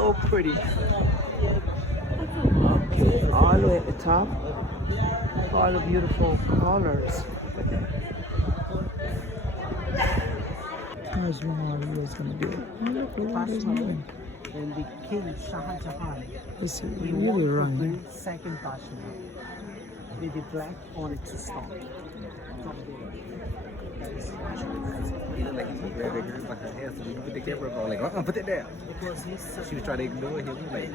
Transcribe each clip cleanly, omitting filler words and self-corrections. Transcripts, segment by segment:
So pretty. Okay, all the way at the top. All the beautiful colors. Taj Mahal is going to be and the King Shah Jahan. It's He really won to running. build second Taj Mahal with the black onyx stone. Put the camera on, like, put it there. Because he's such She was trying to ignore him, like,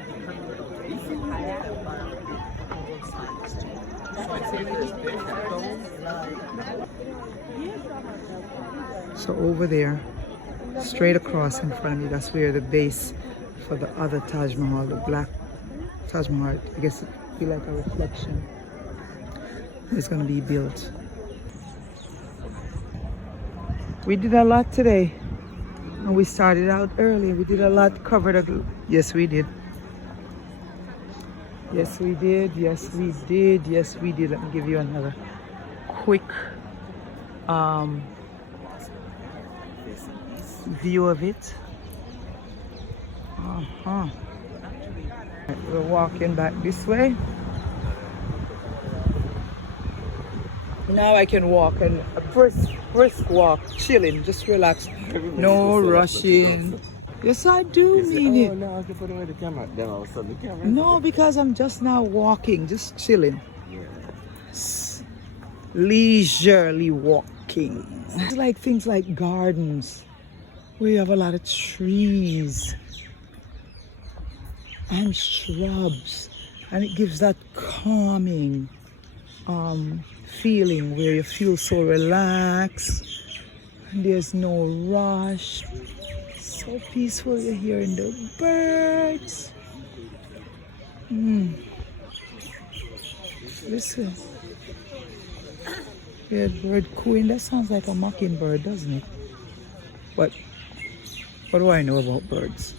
So over there, straight across in front of me, that's where the base for the other Taj Mahal, the black Taj Mahal, I guess it'd be like a reflection, is going to be built. We did a lot today, and we started out early. We did a lot, covered a, yes we did. Yes we did, yes we did, yes we did. Let me give you another quick view of it. Right, we're walking back this way. Now I can walk and a brisk walk, chilling, just relax. No rushing. Yes, I do mean it. no, I can put away the camera. Then all of a sudden the camera. No, because I'm just now walking, just chilling. Leisurely walking. It's like things like gardens where you have a lot of trees and shrubs, and it gives that calming feeling where you feel so relaxed and there's no rush. So peaceful. You're hearing the birds. Listen. Yeah, bird cooing. That sounds like a mockingbird, doesn't it? But what do I know about birds?